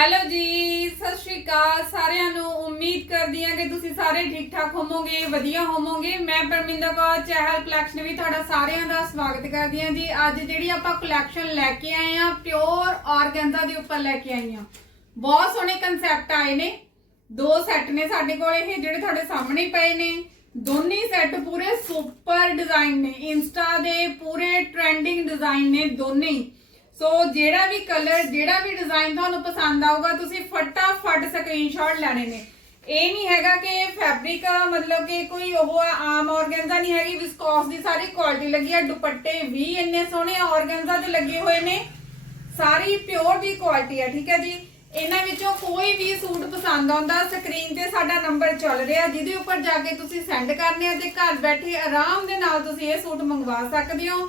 Hello ਜੀ, ਸਤਿ ਸ਼੍ਰੀ ਅਕਾਲ ਸਾਰਿਆਂ ਨੂੰ। ਉਮੀਦ ਕਰਦੀ ਹਾਂ ਕਿ ਤੁਸੀਂ ਸਾਰੇ ਠੀਕ ਠਾਕ ਹੋਵੋਗੇ, ਵਧੀਆ ਹੋਵੋਗੇ। ਮੈਂ ਪਰਮਿੰਦਰ ਕੌਰ, ਚਹਿਲ ਕਲੈਕਸ਼ਨ ਵੀ ਤੁਹਾਡਾ ਸਾਰਿਆਂ ਦਾ ਸਵਾਗਤ ਕਰਦੀ ਹਾਂ ਜੀ। ਅੱਜ ਜਿਹੜੀ ਆਪਾਂ ਕਲੈਕਸ਼ਨ ਲੈ ਕੇ ਆਏ ਆ ਪਿਓਰ ਆਰਗੈਂਜ਼ਾ ਦੇ ਉੱਪਰ ਲੈ ਕੇ ਆਈ ਆ ਬਹੁਤ ਸੋਹਣੇ ਕਨਸੈਪਟ ਆਏ ਨੇ। ਦੋ ਸੈੱਟ ਨੇ ਸਾਡੇ ਕੋਲ ਇਹ, ਜਿਹੜੇ ਤੁਹਾਡੇ ਸਾਹਮਣੇ ਪਏ ਨੇ। ਦੋਨੇ ਸੈੱਟ ਪੂਰੇ ਸੁਪਰ ਡਿਜ਼ਾਈਨ ਨੇ। ਇੰਸਟਾ ਦੇ ਪੂਰੇ ਟ੍ਰੈਂਡਿੰਗ ਡਿਜ਼ਾਈਨ ਨੇ ਦੋਨੇ। ਹੀ ਸੋ ਜਿਹੜਾ ਵੀ ਕਲਰ ਜਿਹੜਾ ਵੀ ਡਿਜ਼ਾਈਨ ਤੁਹਾਨੂੰ ਪਸੰਦ ਆਊਗਾ, ਤੁਸੀਂ ਫਟਾਫਟ ਸਕਰੀਨਸ਼ਾਟ ਲੈਣੇ ਨੇ। ਇਹ ਨਹੀਂ ਹੈਗਾ ਕਿ ਫੈਬਰਿਕ ਮਤਲਬ ਕਿ ਕੋਈ ਉਹ ਆਮ ਆਰਗੈਂਜ਼ਾ ਨਹੀਂ ਹੈਗੀ ਵਿਸਕੋਸ ਦੀ ਸਾਰੀ ਕੁਆਲਿਟੀ ਲੱਗੀ ਆ, ਦੁਪੱਟੇ ਵੀ ਇੰਨੇ ਸੋਹਣੇ ਆਰਗੈਂਜ਼ਾ ਦੇ ਲੱਗੇ ਹੋਏ ਨੇ। ਸਾਰੀ ਪਿਓਰ ਦੀ ਕੁਆਲਿਟੀ ਆ, ਠੀਕ ਹੈ ਜੀ? ਇਹਨਾਂ ਵਿੱਚੋਂ ਕੋਈ ਵੀ ਸੂਟ ਪਸੰਦ ਆਉਂਦਾ ਸਕਰੀਨ ਤੇ ਸਾਡਾ ਨੰਬਰ ਚੱਲ ਰਿਹਾ, ਜਿਹਦੇ ਉੱਪਰ ਜਾ ਕੇ ਤੁਸੀਂ ਸੈਂਡ ਕਰਨੇ ਆ ਤੇ ਘਰ ਬੈਠੇ ਆਰਾਮ ਦੇ ਨਾਲ ਤੁਸੀਂ ਇਹ ਸੂਟ ਮੰਗਵਾ ਸਕਦੇ ਹੋ।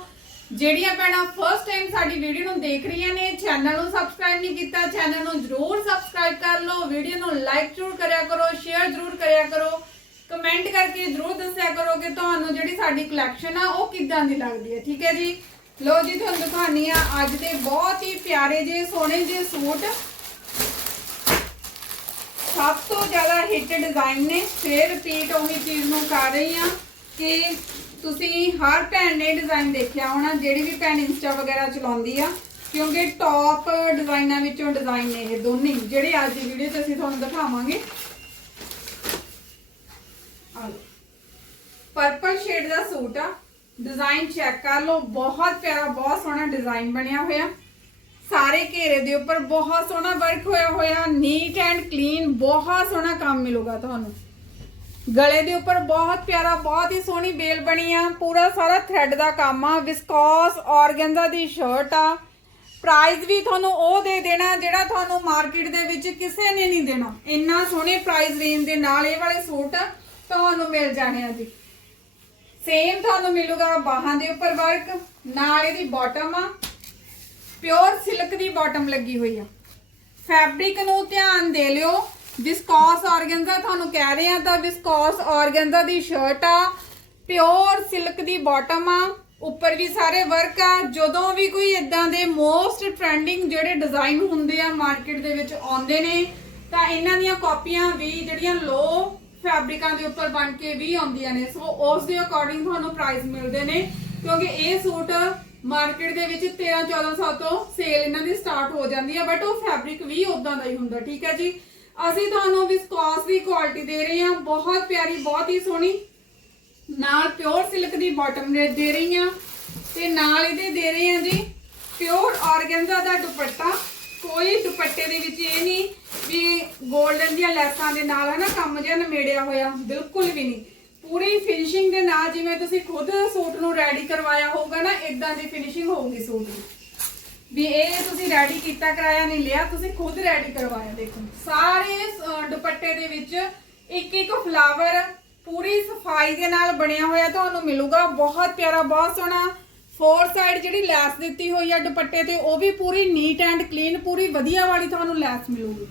ਜਿਹੜੀਆਂ ਭੈਣਾਂ ਫਰਸਟ ਟਾਈਮ ਸਾਡੀ ਵੀਡੀਓ ਨੂੰ ਦੇਖ ਰਹੀਆਂ ਨੇ ਚੈਨਲ ਨੂੰ ਸਬਸਕ੍ਰਾਈਬ ਨਹੀਂ ਕੀਤਾ ਚੈਨਲ ਨੂੰ ਜਰੂਰ ਸਬਸਕ੍ਰਾਈਬ ਕਰ ਲਓ ਵੀਡੀਓ ਨੂੰ ਲਾਈਕ ਜਰੂਰ ਕਰਿਆ ਕਰੋ ਸ਼ੇਅਰ ਜਰੂਰ ਕਰਿਆ ਕਰੋ ਕਮੈਂਟ ਕਰਕੇ ਜਰੂਰ ਦੱਸਿਆ ਕਰੋ ਕਿ ਤੁਹਾਨੂੰ ਜਿਹੜੀ ਸਾਡੀ ਕਲੈਕਸ਼ਨ ਆ, ਉਹ ਕਿੱਦਾਂ ਦੀ ਲੱਗਦੀ ਹੈ, ਠੀਕ ਹੈ ਜੀ? ਲੋ ਜੀ, ਤੁਹਾਨੂੰ ਦਿਖਾਉਣੀ ਆ ਅੱਜ ਦੇ ਬਹੁਤ ਹੀ ਪਿਆਰੇ ਜੇ ਸੋਹਣੇ ਜੇ ਸੂਟ। ਸਭ ਤੋਂ ਜ਼ਿਆਦਾ ਹਿੱਟ ਡਿਜ਼ਾਈਨ ਨੇ, ਫੇਰ ਰਿਪੀਟ ਉਹੀ ਚੀਜ਼ ਨੂੰ ਕਰ ਰਹੀ ਆ ਕਿ ਤੁਸੀਂ ਹਰ ਭੈਣ ਨੇ ਡਿਜ਼ਾਈਨ ਦੇਖਿਆ ਹੋਣਾ, ਜਿਹੜੀ ਵੀ ਭੈਣ ਇੰਸਟਾ ਵਗੈਰਾ ਚਲਾਉਂਦੀ ਆ, ਕਿਉਂਕਿ ਟੌਪ ਡਿਜ਼ਾਈਨਾਂ ਵਿੱਚੋਂ ਡਿਜ਼ਾਈਨ ਨੇ ਇਹ ਦੋਨੇ ਜਿਹੜੇ ਅੱਜ ਦੀ ਵੀਡੀਓ 'ਚ ਅਸੀਂ ਤੁਹਾਨੂੰ ਦਿਖਾਵਾਂਗੇ। ਪਰਪਲ ਸ਼ੇਡ ਦਾ ਸੂਟ ਆ। ਡਿਜ਼ਾਈਨ ਚੈੱਕ ਕਰ ਲਓ, ਬਹੁਤ ਪਿਆਰਾ, ਬਹੁਤ ਸੋਹਣਾ ਡਿਜ਼ਾਈਨ ਬਣਿਆ ਹੋਇਆ। ਸਾਰੇ ਘੇਰੇ ਦੇ ਉੱਪਰ ਬਹੁਤ ਸੋਹਣਾ ਵਰਕ ਹੋਇਆ ਹੋਇਆ ਨੀਟ ਐਂਡ ਕਲੀਨ ਬਹੁਤ ਸੋਹਣਾ ਕੰਮ ਮਿਲੂਗਾ ਤੁਹਾਨੂੰ। ਗਲੇ ਦੇ ਉੱਪਰ ਬਹੁਤ ਪਿਆਰਾ, ਬਹੁਤ ਹੀ ਸੋਹਣੀ ਬੇਲ ਬਣੀ ਆ। ਪੂਰਾ ਸਾਰਾ ਥ੍ਰੈਡ ਦਾ ਕੰਮ ਆ। ਵਿਸਕੋਸ ਆਰਗੈਂਜ਼ਾ ਦੀ ਸ਼ਰਟ ਆ। ਪ੍ਰਾਈਸ ਵੀ ਤੁਹਾਨੂੰ ਉਹ ਦੇ ਦੇਣਾ ਜਿਹੜਾ ਤੁਹਾਨੂੰ ਮਾਰਕੀਟ ਦੇ ਵਿੱਚ ਕਿਸੇ ਨੇ ਨਹੀਂ ਦੇਣਾ। ਇੰਨਾ ਸੋਹਣੇ ਪ੍ਰਾਈਸ ਰੇਂਜ ਦੇ ਨਾਲ ਇਹ ਵਾਲੇ ਸੂਟ ਤੁਹਾਨੂੰ ਮਿਲ ਜਾਣੇ ਆ ਜੀ। ਸੇਮ ਤੁਹਾਨੂੰ ਮਿਲੂਗਾ ਬਾਹਾਂ ਦੇ ਉੱਪਰ ਵਰਕ ਨਾਲ ਇਹਦੀ ਬਾਟਮ ਆ। ਪਿਓਰ ਸਿਲਕ ਦੀ ਬਾਟਮ ਲੱਗੀ ਹੋਈ ਆ। ਫੈਬਰਿਕ ਨੂੰ ਧਿਆਨ ਦੇ ਲਿਓ। ਵਿਸਕੋਸ ਆਰਗੈਂਜ਼ਾ ਤੁਹਾਨੂੰ ਕਹਿ ਰਹੇ ਆ ਤਾਂ ਵਿਸਕੋਸ ਆਰਗੈਂਜ਼ਾ ਦੀ ਸ਼ਰਟ ਆ ਪਿਓਰ ਸਿਲਕ ਦੀ ਬਾਟਮ ਆ, ਉੱਪਰ ਵੀ ਸਾਰੇ ਵਰਕ ਆ, ਜਦੋਂ ਵੀ ਕੋਈ ਇਦਾਂ ਦੇ ਮੋਸਟ ਟ੍ਰੈਂਡਿੰਗ ਜਿਹੜੇ ਡਿਜ਼ਾਈਨ ਹੁੰਦੇ ਆ ਮਾਰਕੀਟ ਦੇ ਵਿੱਚ ਆਉਂਦੇ ਨੇ, ਤਾਂ ਇਹਨਾਂ ਦੀਆਂ ਕਾਪੀਆਂ ਵੀ ਜਿਹੜੀਆਂ ਲੋ ਫੈਬਰਿਕਾਂ ਦੇ ਉੱਪਰ ਬਣ ਕੇ ਵੀ ਆਉਂਦੀਆਂ ਨੇ। ਸੋ ਉਸ ਦੇ ਅਕੋਰਡਿੰਗ ਤੁਹਾਨੂੰ ਪ੍ਰਾਈਸ ਮਿਲਦੇ ਨੇ, ਕਿਉਂਕਿ ਇਹ ਸੂਟ ਮਾਰਕੀਟ ਦੇ ਵਿੱਚ 13 1400 ਤੋਂ ਸੇਲ ਇਹਨਾਂ ਦੀ ਸਟਾਰਟ ਹੋ ਜਾਂਦੀ ਹੈ ਬਟ ਉਹ ਫੈਬਰਿਕ ਵੀ ਉਦਾਂ ਦਾ ਹੀ ਹੁੰਦਾ, ਠੀਕ ਹੈ ਜੀ? ਅਸੀਂ ਤੁਹਾਨੂੰ ਵਿਸਕੋਸ ਦੀ ਕੁਆਲਿਟੀ ਦੇ ਰਹੇ ਹਾਂ। ਬਹੁਤ ਪਿਆਰੀ, ਬਹੁਤ ਹੀ ਸੋਹਣੀ। ਨਾਲ ਪਿਓਰ ਸਿਲਕ ਦੀ ਬਾਟਮ ਦੇ ਰਹੀ ਹਾਂ। ਤੇ ਨਾਲ ਇਹਦੇ ਦੇ ਰਹੇ ਹਾਂ ਜੀ ਪਿਓਰ ਆਰਗੈਂਜ਼ਾ ਦਾ ਦੁਪੱਟਾ। ਕੋਈ ਦੁਪੱਟੇ ਦੇ ਵਿੱਚ ਇਹ ਨਹੀਂ ਵੀ 골ਡਨ ਦੀਆਂ ਲੈਸਾਂ ਦੇ ਨਾਲ ਹੈ ਨਾ ਕੰਮ ਜਿਹਾ ਨਮੇੜਿਆ ਹੋਇਆ। ਬਿਲਕੁਲ ਵੀ ਨਹੀਂ। ਪੂਰੀ ਫਿਨਿਸ਼ਿੰਗ ਦੇ ਨਾਲ ਜਿਵੇਂ ਤੁਸੀਂ ਖੁਦ ਸੂਟ ਨੂੰ ਰੈਡੀ ਕਰਵਾਇਆ ਹੋਊਗਾ ਨਾ ਇਦਾਂ ਦੀ ਫਿਨਿਸ਼ਿੰਗ ਹੋਊਗੀ ਸੂਟ ਦੀ। ਵੀ ਇਹ ਤੁਸੀਂ ਰੈਡੀ ਕੀਤਾ ਕਰਾਇਆ ਨਹੀਂ ਲਿਆ ਤੁਸੀਂ ਖੁਦ ਰੈਡੀ ਕਰਵਾਇਆ ਦੇਖੋ। ਸਾਰੇ ਅਹ, ਦੁਪੱਟੇ ਦੇ ਵਿੱਚ ਇੱਕ ਇੱਕ ਫਲਾਵਰ ਪੂਰੀ ਸਫ਼ਾਈ ਦੇ ਨਾਲ ਬਣਿਆ ਹੋਇਆ ਤੁਹਾਨੂੰ ਮਿਲੂਗਾ। ਬਹੁਤ ਪਿਆਰਾ ਬਹੁਤ ਸੋਹਣਾ ਫੋਰ ਸਾਈਡ ਜਿਹੜੀ ਲੈਸ ਦਿੱਤੀ ਹੋਈ ਆ ਦੁਪੱਟੇ ਤੇ ਉਹ ਵੀ ਪੂਰੀ ਨੀਟ ਐਂਡ ਕਲੀਨ ਪੂਰੀ ਵਧੀਆ ਵਾਲੀ ਤੁਹਾਨੂੰ ਲੈਸ ਮਿਲੂਗੀ।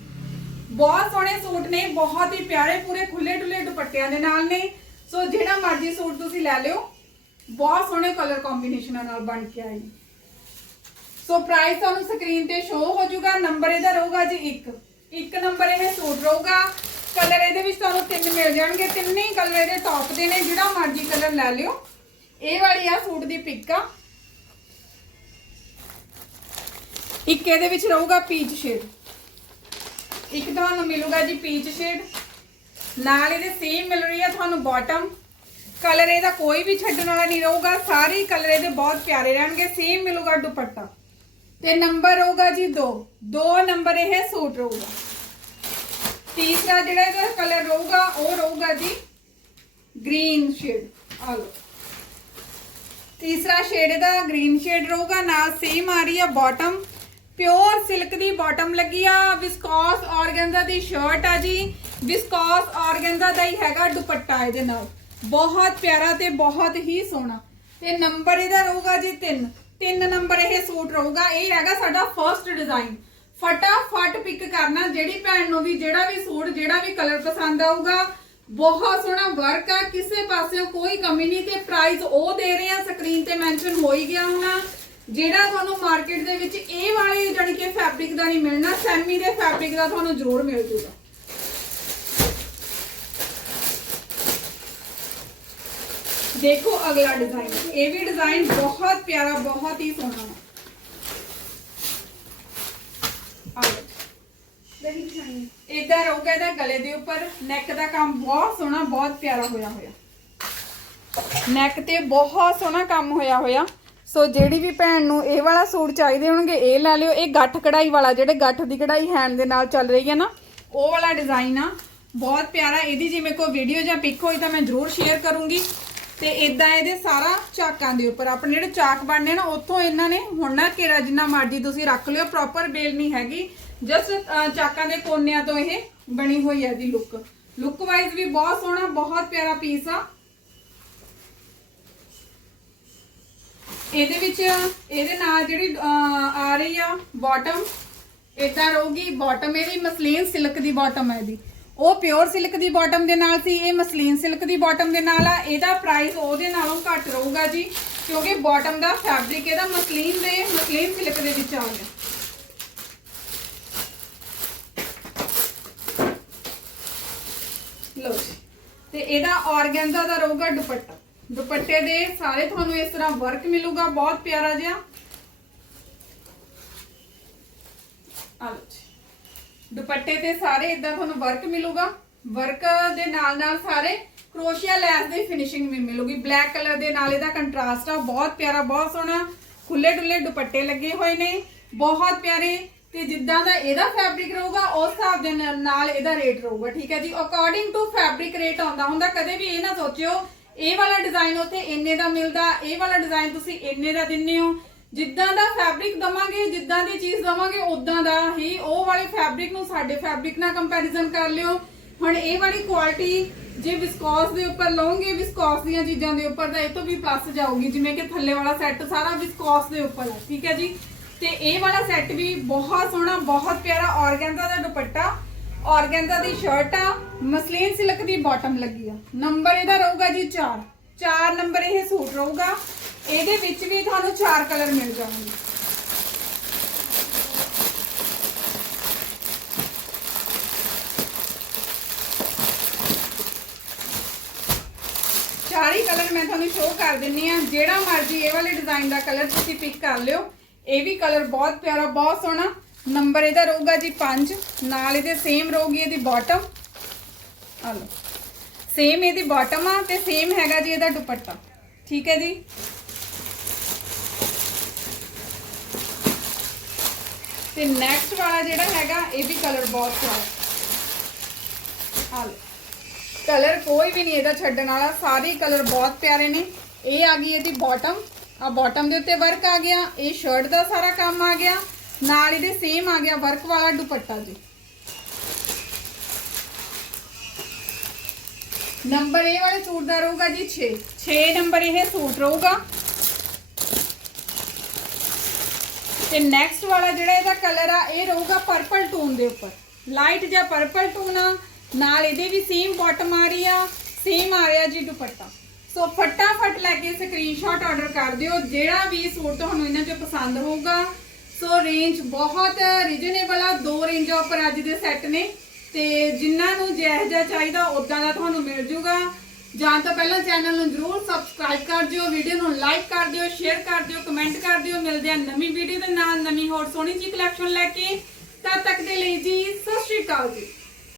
ਬਹੁਤ ਸੋਹਣੇ ਸੂਟ ਨੇ ਬਹੁਤ ਹੀ ਪਿਆਰੇ ਪੂਰੇ ਖੁੱਲੇ ਡੁੱਲੇ ਦੁਪੱਟਿਆਂ ਦੇ ਨਾਲ ਨੇ। ਸੋ ਜਿਹੜਾ ਮਰਜ਼ੀ ਸੂਟ ਤੁਸੀਂ ਲੈ ਲਿਓ। ਬਹੁਤ ਸੋਹਣੇ ਕਲਰ ਕੰਬੀਨੇਸ਼ਨਾਂ ਨਾਲ ਬਣ ਕੇ ਆਏ। ਨੇ ਸੋ ਪ੍ਰਾਈਸ ਤੁਹਾਨੂੰ ਸਕਰੀਨ ਤੇ ਸ਼ੋ ਹੋ ਜਾਊਗਾ ਨੰਬਰ ਇਹਦਾ ਰਹੂਗਾ ਜੀ 1 ਇੱਕ ਨੰਬਰ ਇਹ ਸੂਟ ਰਹੂਗਾ। ਕਲਰ ਇਹਦੇ ਵਿੱਚ ਤੁਹਾਨੂੰ ਤਿੰਨ ਮਿਲ ਜਾਣਗੇ, ਤਿੰਨੇ ਹੀ ਕਲਰ ਇਹਦੇ ਟੌਪ ਦੇ ਨੇ, ਜਿਹੜਾ ਮਰਜ਼ੀ ਕਲਰ ਲੈ ਲਿਓ। ਇਹ ਵਾਲੀ ਆ ਸੂਟ ਦੀ ਪਿਕ ਆ। ਇੱਕ ਇਹਦੇ ਵਿੱਚ ਰਹੂਗਾ ਪੀਚ ਸ਼ੇਡ ਇੱਕ ਤੁਹਾਨੂੰ ਮਿਲੂਗਾ ਜੀ ਪੀਚ ਸ਼ੇਡ ਨਾਲ ਇਹਦੇ ਸੇਮ ਮਿਲ ਰਹੀ ਹੈ ਤੁਹਾਨੂੰ ਬਾਟਮ ਕਲਰ ਇਹਦਾ ਕੋਈ ਵੀ ਛੱਡਣ ਵਾਲਾ ਨਹੀਂ ਰਹੂਗਾ, ਸਾਰੇ ਕਲਰ ਇਹਦੇ ਬਹੁਤ ਪਿਆਰੇ ਰਹਿਣਗੇ ਸੇਮ ਮਿਲੂਗਾ ਦੁਪੱਟਾ। ਤੇ ਨੰਬਰ ਰਹੂਗਾ ਜੀ 2 ਦੋ ਨੰਬਰ ਇਹ ਸੂਟ ਰਹੂਗਾ ਤੀਸਰਾ ਜਿਹੜਾ ਇਹਦਾ ਕਲਰ ਰਹੂਗਾ ਉਹ ਰਹੂਗਾ ਜੀ ਗ੍ਰੀਨ ਸ਼ੇਡ। ਆ ਲਓ। ਤੀਸਰਾ ਸ਼ੇਡ ਇਹਦਾ ਗ੍ਰੀਨ ਸ਼ੇਡ ਰਹੂਗਾ, ਨਾਲ ਸੇਮ ਆ ਰਹੀ ਆ ਬਾਟਮ ਪਿਓਰ ਸਿਲਕ ਦੀ ਬਾਟਮ ਲੱਗੀ ਆ ਵਿਸਕੋਸ ਆਰਗੈਂਜ਼ਾ ਦੀ ਸ਼ਰਟ ਆ ਜੀ। ਵਿਸਕੋਸ ਆਰਗੈਂਜ਼ਾ ਦਾ ਹੀ ਹੈਗਾ ਦੁਪੱਟਾ ਇਹਦੇ ਨਾਲ। ਬਹੁਤ ਪਿਆਰਾ ਤੇ ਬਹੁਤ ਹੀ ਸੋਹਣਾ। ਤੇ ਨੰਬਰ ਇਹਦਾ ਰਹੂਗਾ ਜੀ 3 ਤਿੰਨ ਨੰਬਰ ਇਹ ਸੂਟ ਰਹੂਗਾ। ਇਹ ਹੈਗਾ ਸਾਡਾ ਫਰਸਟ ਡਿਜ਼ਾਈਨ ਫਟਾਫਟ ਪਿਕ ਕਰਨਾ, ਜਿਹੜੀ ਭੈਣ ਨੂੰ ਵੀ, ਜਿਹੜਾ ਵੀ ਸੂਟ, ਜਿਹੜਾ ਵੀ ਕਲਰ ਪਸੰਦ ਆਊਗਾ। ਬਹੁਤ ਸੋਹਣਾ ਵਰਕ ਆ, ਕਿਸੇ ਪਾਸਿਓਂ ਕੋਈ ਕਮੀ ਨਹੀਂ ਤੇ ਪ੍ਰਾਈਸ ਉਹ ਦੇ ਰਹੇ ਆ ਸਕਰੀਨ ਤੇ ਮੈਂਸ਼ਨ ਹੋ ਹੀ ਗਿਆ ਹੋਣਾ। ਜਿਹੜਾ ਤੁਹਾਨੂੰ ਮਾਰਕੀਟ ਦੇ ਵਿੱਚ ਇਹ ਵਾਲੇ ਜਾਨੀ ਕਿ ਫੈਬਰਿਕ ਦਾ ਨਹੀਂ ਮਿਲਣਾ ਸੈਮੀ ਦੇ ਫੈਬਰਿਕ ਦਾ ਤੁਹਾਨੂੰ ਜ਼ਰੂਰ ਮਿਲ ਜੂਗਾ। ਦੇਖੋ ਅਗਲਾ ਡਿਜ਼ਾਈਨ ਇਹ ਵੀ ਡਿਜ਼ਾਈਨ ਬਹੁਤ ਪਿਆਰਾ ਬਹੁਤ ਹੀ ਸੋਹਣਾ ਹੈ. ਇਧਰ ਰਹੂਗਾ ਇਹਦਾ ਗਲੇ ਦੇ ਉੱਪਰ ਨੈਕ ਦਾ ਕੰਮ ਬਹੁਤ ਸੋਹਣਾ ਬਹੁਤ ਪਿਆਰਾ ਹੋਇਆ ਹੋਇਆ। ਨੈਕ ਤੇ ਬਹੁਤ ਸੋਹਣਾ ਕੰਮ ਹੋਇਆ ਹੋਇਆ। ਸੋ ਜਿਹੜੀ ਵੀ ਭੈਣ ਨੂੰ ਇਹ ਵਾਲਾ ਸੂਟ ਚਾਹੀਦੇ ਹੋਣਗੇ ਇਹ ਲੈ ਲਿਓ। ਇਹ ਗੱਠ ਕਢਾਈ ਵਾਲਾ ਜਿਹੜੇ ਗੱਠ ਦੀ ਕਢਾਈ ਹੈਂਡ ਦੇ ਨਾਲ ਚੱਲ ਰਹੀ ਹੈ ਨਾ ਉਹ ਵਾਲਾ ਡਿਜ਼ਾਈਨ ਆ। ਬਹੁਤ ਪਿਆਰਾ। ਇਹਦੀ ਜੇ ਮੇਰੇ ਕੋਲ ਵੀਡੀਓ ਜਾਂ ਪਿਕ ਹੋਈ ਤਾਂ ਮੈਂ ਜ਼ਰੂਰ ਸ਼ੇਅਰ ਕਰੂੰਗੀ। ਤੇ ਇਦਾਂ ਇਹਦੇ ਸਾਰਾ ਚਾਕਾਂ ਦੇ ਉੱਪਰ, ਆਪਣੇ ਜਿਹੜੇ ਚਾਕ ਬਣਨੇ ਨਾ, ਉੱਥੋਂ ਇਹਨਾਂ ਨੇ ਹੁਣ ਨਾ ਘੇਰਾ ਜਿੰਨਾ ਮਰਜ਼ੀ ਤੁਸੀਂ ਰੱਖ ਲਿਓ ਪ੍ਰੋਪਰ ਬੇਲ ਨਹੀਂ ਹੈਗੀ। ਜਸਟ ਚਾਕਾਂ ਦੇ ਕੋਨਿਆਂ ਤੋਂ ਇਹ ਬਣੀ ਹੋਈ ਹੈ ਇਹਦੀ ਲੁੱਕ ਲੁੱਕ ਵਾਈਜ਼ ਵੀ ਬਹੁਤ ਸੋਹਣਾ, ਬਹੁਤ ਪਿਆਰਾ ਪੀਸ ਆ। ਇਹਦੇ ਵਿੱਚ, ਇਹਦੇ ਨਾਲ ਜਿਹੜੀ ਆ ਰਹੀ ਆ ਬਾਟਮ ਇਦਾਂ ਰਹੂਗੀ। ਬਾਟਮ ਇਹਦੀ ਮਸਲੀਨ ਸਿਲਕ ਦੀ ਬਾਟਮ ਹੈ ਇਹਦੀ। ਉਹ ਪਿਓਰ ਸਿਲਕ ਦੀ ਬਾਟਮ ਦੇ ਨਾਲ ਸੀ, ਇਹ ਮਸਲੀਨ ਸਿਲਕ ਦੀ ਬਾਟਮ ਦੇ ਨਾਲ ਆ, ਇਹਦਾ ਪ੍ਰਾਈਸ ਉਹਦੇ ਨਾਲੋਂ ਘੱਟ ਰਹੂਗਾ ਜੀ, ਕਿਉਂਕਿ ਬਾਟਮ ਦਾ ਫੈਬਰਿਕ ਇਹਦਾ ਮਸਲੀਨ ਦੇ, ਮਸਲੀਨ ਸਿਲਕ ਦੇ ਵਿੱਚ ਆ ਗਿਆ ਜੀ, ਤੇ ਇਹਦਾ ਔਰਗੈਂਜ਼ਾ ਦਾ ਰਹੂਗਾ ਦੁਪੱਟਾ। ਦੁਪੱਟੇ ਦੇ ਸਾਰੇ ਤੁਹਾਨੂੰ ਇਸ ਤਰ੍ਹਾਂ ਵਰਕ ਮਿਲੂਗਾ, ਬਹੁਤ ਪਿਆਰਾ ਜਿਹਾ। ਆ ਲਓ ਦੁਪੱਟੇ ਤੇ ਸਾਰੇ ਇਦਾਂ ਤੁਹਾਨੂੰ ਵਰਕ ਮਿਲੂਗਾ। ਵਰਕ ਦੇ ਨਾਲ ਨਾਲ ਸਾਰੇ ਕਰੋਸ਼ੀਆ ਲੈਸ ਦੀ ਫਿਨਿਸ਼ਿੰਗ ਵੀ ਮਿਲੂਗੀ। ਬਲੈਕ ਕਲਰ ਦੇ ਨਾਲ ਇਹਦਾ ਕੰਟਰਾਸਟ ਆ ਬਹੁਤ ਪਿਆਰਾ, ਬਹੁਤ ਸੋਹਣਾ ਖੁੱਲੇ ਡੁੱਲੇ ਦੁਪੱਟੇ ਲੱਗੇ ਹੋਏ ਨੇ। ਬਹੁਤ ਪਿਆਰੇ ਤੇ ਜਿੱਦਾਂ ਦਾ ਇਹਦਾ ਫੈਬਰਿਕ ਰਹੂਗਾ, ਉਸ ਹਿਸਾਬ ਦੇ ਨਾਲ ਇਹਦਾ ਰੇਟ ਰਹੂਗਾ, ਠੀਕ ਹੈ ਜੀ? ਅਕੋਰਡਿੰਗ ਟੂ ਫੈਬਰਿਕ ਰੇਟ ਆਉਂਦਾ ਹੁੰਦਾ, ਕਦੇ ਵੀ ਇਹ ਨਾ ਸੋਚਿਓ, ਇਹ ਵਾਲਾ ਡਿਜ਼ਾਈਨ ਉੱਥੇ ਇੰਨੇ ਦਾ ਮਿਲਦਾ, ਇਹ ਵਾਲਾ ਡਿਜ਼ਾਈਨ ਤੁਸੀਂ ਇੰਨੇ ਦਾ ਦਿੰਨੇ ਹੋ। ਜਿੱਦਾਂ ਦਾ ਫੈਬਰਿਕ ਦਵਾਂਗੇ, ਜਿੱਦਾਂ ਦੀ ਚੀਜ਼ ਦਵਾਂਗੇ ਉਦਾਂ ਦਾ ਹੀ ਉਹ ਵਾਲੇ ਫੈਬਰਿਕ ਨੂੰ ਸਾਡੇ ਫੈਬਰਿਕ ਨਾਲ ਕੰਪੈਰੀਜ਼ਨ ਕਰ ਲਿਓ। ਹੁਣ ਇਹ ਵਾਲੀ ਕੁਆਲਿਟੀ ਜੇ ਵਿਸਕੋਸ ਦੇ ਉੱਪਰ ਲਓਗੇ ਵਿਸਕੋਸ ਦੀਆਂ ਚੀਜ਼ਾਂ ਦੇ ਉੱਪਰ ਤਾਂ ਇਹ ਤੋਂ ਵੀ ਪਲੱਸ ਜਾਊਗੀ। ਜਿਵੇਂ ਕਿ ਥੱਲੇ ਵਾਲਾ ਸੈੱਟ ਸਾਰਾ ਵਿਸਕੋਸ ਦੇ ਉੱਪਰ ਹੈ ਠੀਕ ਹੈ ਜੀ? ਤੇ ਇਹ ਵਾਲਾ ਸੈੱਟ ਵੀ ਬਹੁਤ ਸੋਹਣਾ, ਬਹੁਤ ਪਿਆਰਾ ਔਰਗੈਂਜ਼ਾ ਦਾ ਦੁਪੱਟਾ ਔਰਗੈਂਜ਼ਾ ਦੀ ਸ਼ਰਟ ਆ, ਮਸਲੀਨ ਸਿਲਕ ਦੀ ਬਾਟਮ ਲੱਗੀ ਆ। ਨੰਬਰ ਇਹਦਾ ਰਹੂਗਾ ਜੀ 4 4 ਨੰਬਰ ਇਹ ਸੂਟ ਰਹੂਗਾ। ਇਹਦੇ ਵਿੱਚ ਵੀ ਤੁਹਾਨੂੰ ਚਾਰ ਕਲਰ ਮਿਲ ਜਾਣਗੇ। ਚਾਰੀ ਕਲਰ ਮੈਂ ਤੁਹਾਨੂੰ ਸ਼ੋਅ ਕਰ ਦਿੰਨੀ ਆ। ਜਿਹੜਾ ਮਰਜ਼ੀ ਇਹ ਵਾਲੇ ਡਿਜ਼ਾਈਨ ਦਾ ਕਲਰ ਤੁਸੀਂ ਪਿਕ ਕਰ ਲਿਓ। ਇਹ ਵੀ ਕਲਰ ਬਹੁਤ ਪਿਆਰਾ, ਬਹੁਤ ਸੋਹਣਾ। ਨੰਬਰ ਇਹਦਾ ਰਹੂਗਾ ਜੀ 5 ਨਾਲ ਇਹਦੇ ਸੇਮ ਰਹੂਗੀ ਇਹਦੀ ਬਾਟਮ ਆ ਲਓ। ਸੇਮ ਇਹਦੀ ਬਾਟਮ ਆ ਤੇ ਸੇਮ ਹੈਗਾ ਜੀ ਇਹਦਾ ਦੁਪੱਟਾ। ਠੀਕ ਹੈ ਜੀ? ਤੇ ਨੈਕਸਟ ਵਾਲਾ ਜਿਹੜਾ ਹੈਗਾ, ਇਹ ਵੀ ਕਲਰ ਬਹੁਤ ਪਿਆਰਾ ਆ ਲਓ। ਕਲਰ ਕੋਈ ਵੀ ਨਹੀਂ ਇਹਦਾ ਛੱਡਣ ਵਾਲਾ, ਸਾਰੇ ਕਲਰ ਬਹੁਤ ਪਿਆਰੇ ਨੇ। ਇਹ ਆ ਗਈ ਇਹਦੀ ਬਾਟਮ ਆ ਬਾਟਮ ਦੇ ਉੱਤੇ ਵਰਕ ਆ ਗਿਆ। ਇਹ ਸ਼ਰਟ ਦਾ ਸਾਰਾ ਕੰਮ ਆ ਗਿਆ। ਨਾਲ ਇਹਦੇ ਸੇਮ ਆ ਗਿਆ ਵਰਕ ਵਾਲਾ ਦੁਪੱਟਾ ਜੀ। ਨੰਬਰ ਇਹ ਵਾਲੇ ਸੂਟ ਦਾ ਰਹੂਗਾ ਜੀ 6 6 ਨੰਬਰ ਇਹ ਸੂਟ ਰਹੂਗਾ। ਤੇ ਨੈਕਸਟ ਵਾਲਾ ਜਿਹੜਾ ਇਹਦਾ ਕਲਰ ਆ, ਇਹ ਰਹੂਗਾ ਪਰਪਲ ਟੋਨ ਦੇ ਉੱਪਰ। ਲਾਈਟ ਜਾਂ ਪਰਪਲ ਟੋਨ ਆ, ਨਾਲ ਇਹਦੇ ਵੀ ਸੇਮ ਬਾਟਮ ਆ ਰਹੀ ਆ ਸੇਮ ਆ ਰਿਹਾ ਜੀ ਦੁਪੱਟਾ। ਸੋ ਫਟਾਫਟ ਲੈ ਕੇ ਸਕਰੀਨਸ਼ਾਟ ਆਰਡਰ ਕਰ ਦਿਓ, ਜਿਹੜਾ ਵੀ ਸੂਟ ਤੁਹਾਨੂੰ ਇਹਨਾਂ ਚੋਂ ਪਸੰਦ ਹੋਊਗਾ। ਸੋ ਰੇਂਜ ਬਹੁਤ ਰੀਜਨੇਬਲ ਆ, ਦੋ ਰੇਂਜਾਂ ਉੱਪਰ ਅੱਜ ਦੇ ਸੈੱਟ ਨੇ। ਤੇ ਜਿਨ੍ਹਾਂ ਨੂੰ ਜਿਹੋ ਜਿਹਾ ਚਾਹੀਦਾ ਉਦਾਂ ਦਾ ਤੁਹਾਨੂੰ ਮਿਲ ਜੂਗਾ। ਜਾਣ ਤੋਂ ਪਹਿਲਾਂ ਚੈਨਲ ਨੂੰ ਜਰੂਰ ਸਬਸਕ੍ਰਾਈਬ ਕਰ ਦਿਓ ਵੀਡੀਓ ਨੂੰ ਲਾਈਕ ਕਰ ਦਿਓ ਸ਼ੇਅਰ ਕਰ ਦਿਓ ਕਮੈਂਟ ਕਰ ਦਿਓ। ਮਿਲਦੇ ਆ ਨਵੀਂ ਵੀਡੀਓ ਦੇ ਨਾਲ ਨਵੀਂ ਹੋਰ ਸੋਹਣੀ ਜੀ ਕਲੈਕਸ਼ਨ ਲੈ ਕੇ। ਤਦ ਤੱਕ ਦੇ ਲਈ ਜੀ, ਸਤਿ ਸ਼੍ਰੀ ਅਕਾਲ ਜੀ।